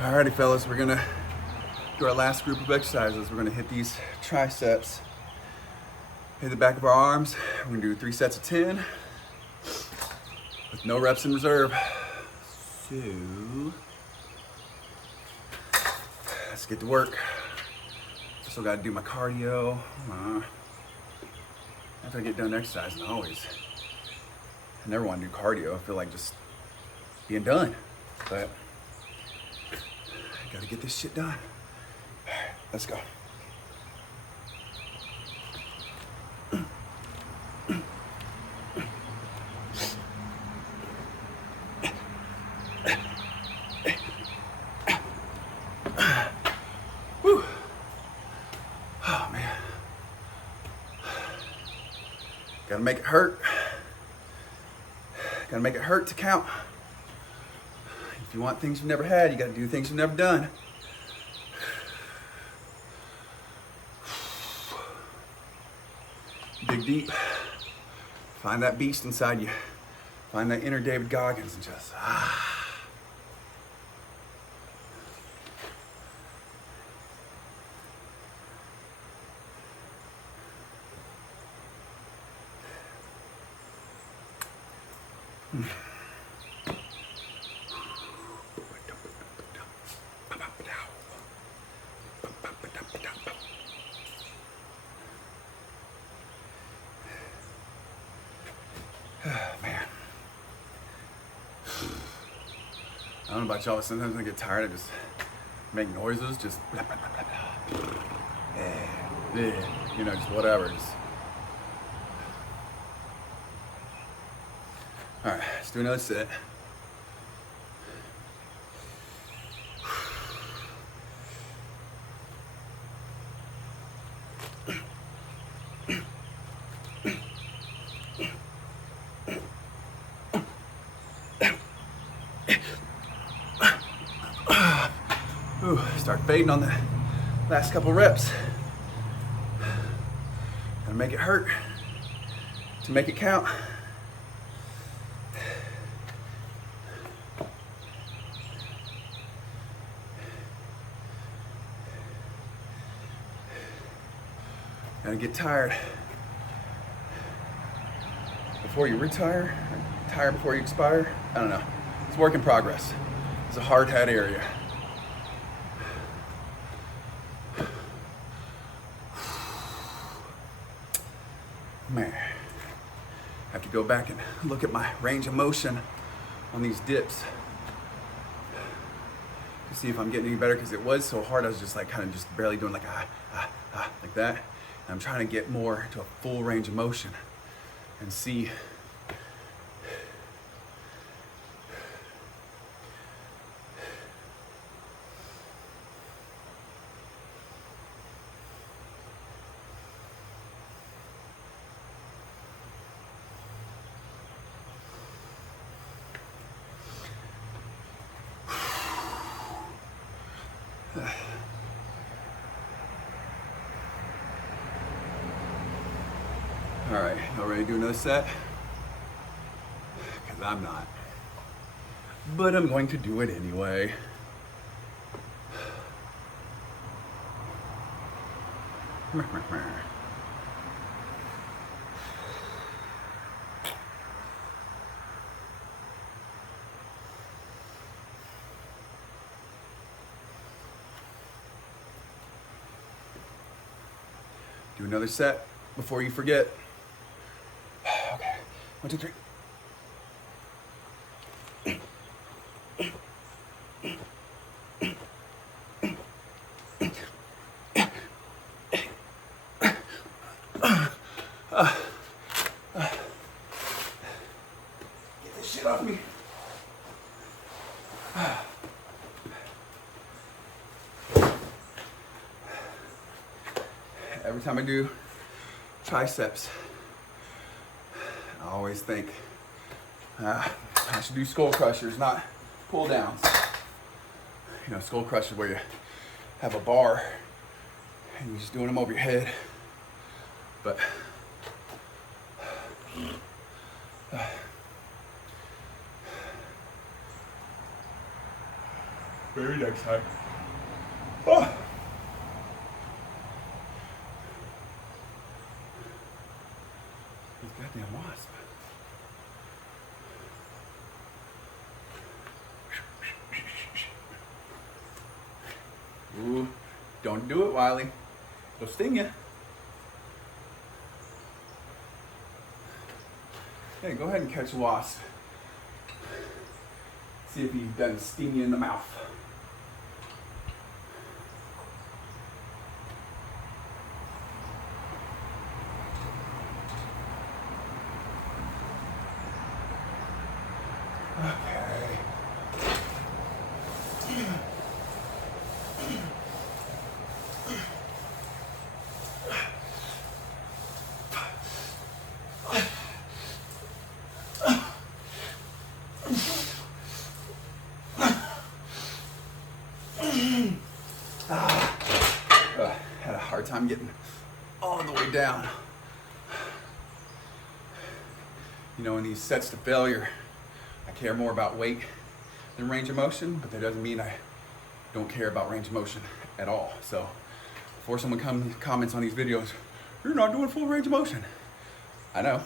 Alrighty, fellas, we're gonna do our last group of exercises. We're gonna hit these triceps, hit the back of our arms. We're gonna do 3 sets of 10 with no reps in reserve. So, let's get to work. Still gotta do my cardio. After I get done exercising, I never wanna do cardio. I feel like just being done, but I gotta get this shit done. All right, let's go. Whew. Oh man. Gotta make it hurt. Gotta make it hurt to count. If you want things you've never had, you gotta do things you've never done. Dig deep. Find that beast inside you. Find that inner David Goggins and just man. I don't know about y'all, but sometimes when I get tired, I just make noises, just blah, blah, blah, blah, blah. You know, just whatever. All right, let's do another set. Ooh, start fading on the last couple reps. Gotta make it hurt to make it count. Gotta get tired before you retire, tire before you expire. I don't know. It's a work in progress. It's a hard hat area. Man, I have to go back and look at my range of motion on these dips to see if I'm getting any better, because it was so hard. I was just like kind of just barely doing like like that. And I'm trying to get more to a full range of motion and see. All right, y'all ready to do another set? Because I'm not. But I'm going to do it anyway. Do another set before you forget. Okay, 1, 2, 3. Get this shit off me. Every time I do triceps, I always think I should do skull crushers, not pull downs. You know, skull crushers where you have a bar and you're just doing them over your head. But Very next time. Oh. These goddamn wasp. Ooh, don't do it, Wiley. It'll sting you. Hey, go ahead and catch a wasp. See if he doesn't sting you in the mouth. Okay. Had a hard time getting all the way down. You know, in these sets to failure, I care more about weight than range of motion, but that doesn't mean I don't care about range of motion at all. So before someone comments on these videos, you're not doing full range of motion. I know.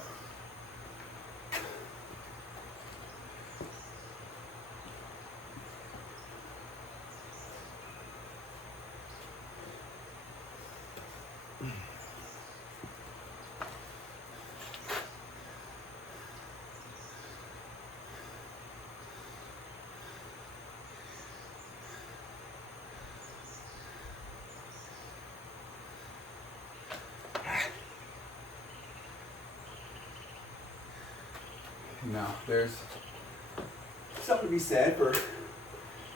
Now, there's something to be said for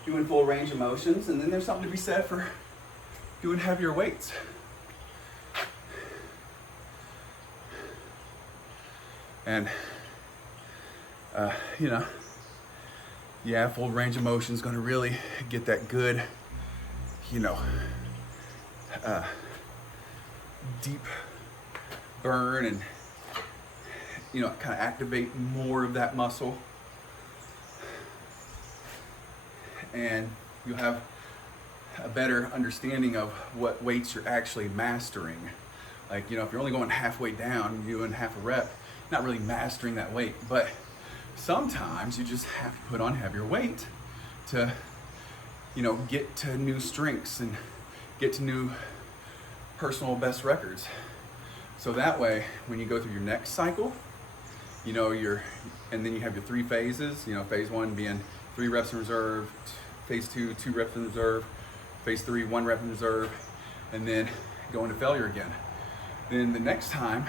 doing full range of motions, and then there's something to be said for doing heavier weights. And, you know, yeah, full range of motion is going to really get that good, you know, deep burn and, you know, kind of activate more of that muscle. And you'll have a better understanding of what weights you're actually mastering. Like, you know, if you're only going halfway down, you're doing half a rep, not really mastering that weight. But sometimes you just have to put on heavier weight to, you know, get to new strengths and get to new personal best records. So that way, when you go through your next cycle, you know, and then you have your 3 phases, you know, phase 1 being 3 reps in reserve, phase 2, 2 reps in reserve, phase 3, 1 rep in reserve, and then go into failure again. Then the next time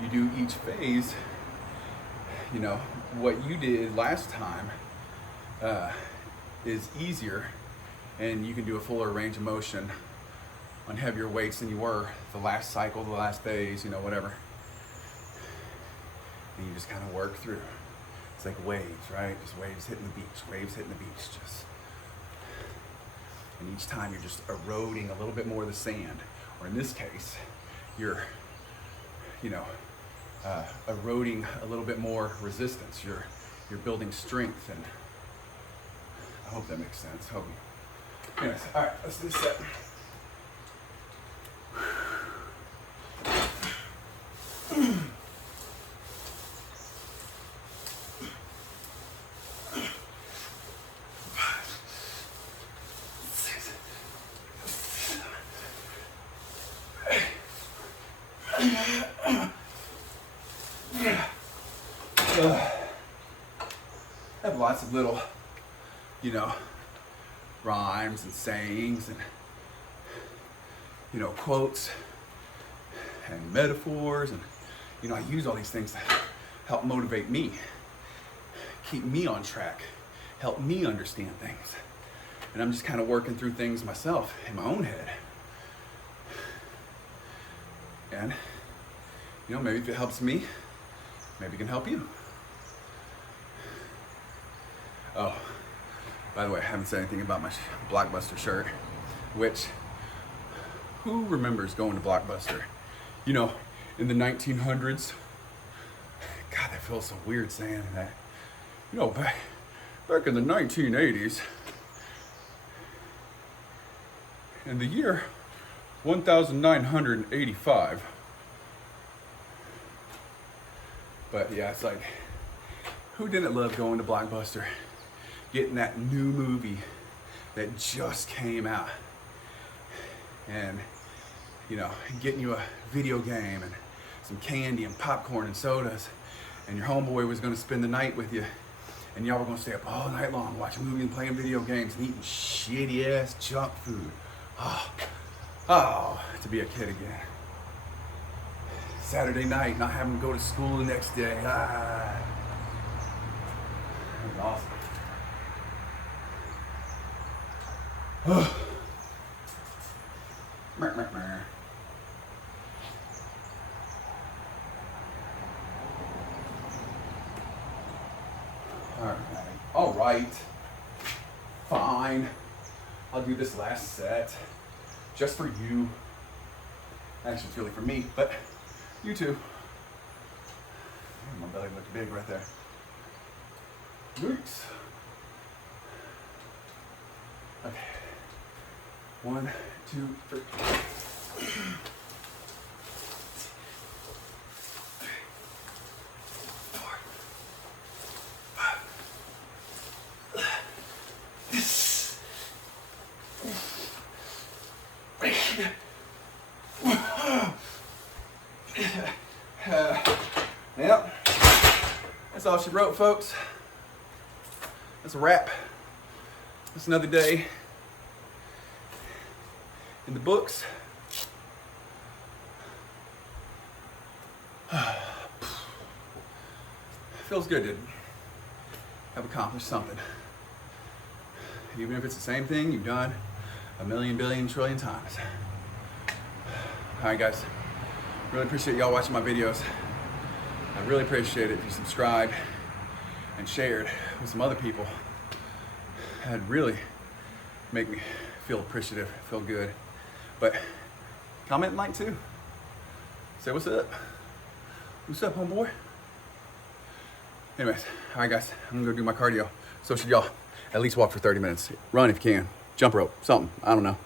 you do each phase, you know, what you did last time is easier, and you can do a fuller range of motion on heavier weights than you were the last cycle, the last phase, you know, whatever. And you just kind of work through. It's like waves, right? Just waves hitting the beach, waves hitting the beach. Just, and each time you're just eroding a little bit more of the sand, or in this case, you're, you know, eroding a little bit more resistance. You're building strength, and I hope that makes sense. Anyways, all right, let's do this set. I have lots of little, you know, rhymes and sayings and, you know, quotes and metaphors, and, you know, I use all these things to help motivate me, keep me on track, help me understand things. And I'm just kind of working through things myself in my own head. And, you know, maybe if it helps me, maybe it can help you. Oh, by the way, I haven't said anything about my Blockbuster shirt, which, who remembers going to Blockbuster? You know, in the 1900s, God, that feels so weird saying that. You know, back in the 1980s, in the year 1985. But yeah, it's like, who didn't love going to Blockbuster, getting that new movie that just came out, and you know, getting you a video game and some candy and popcorn and sodas, and your homeboy was going to spend the night with you, and y'all were going to stay up all night long watching movies and playing video games and eating shitty ass junk food. Oh, to be a kid again. Saturday night, not having to go to school the next day. That was awesome. All right, fine. I'll do this last set just for you. Actually, it's really for me, but you too. My belly looked big right there. Yikes. Okay. 1, 2, 3. Yep, that's all she wrote, folks. That's a wrap. It's another day in the books. Feels good, didn't it? I've accomplished something. Even if it's the same thing you've done a million, billion, trillion times. All right, guys. Really appreciate y'all watching my videos. I really appreciate it if you subscribed and shared with some other people. That'd really make me feel appreciative, feel good. But comment and like too. Say what's up. What's up, homeboy? Anyways, all right, guys. I'm gonna go do my cardio. So should y'all. At least walk for 30 minutes. Run if you can. Jump rope, something. I don't know.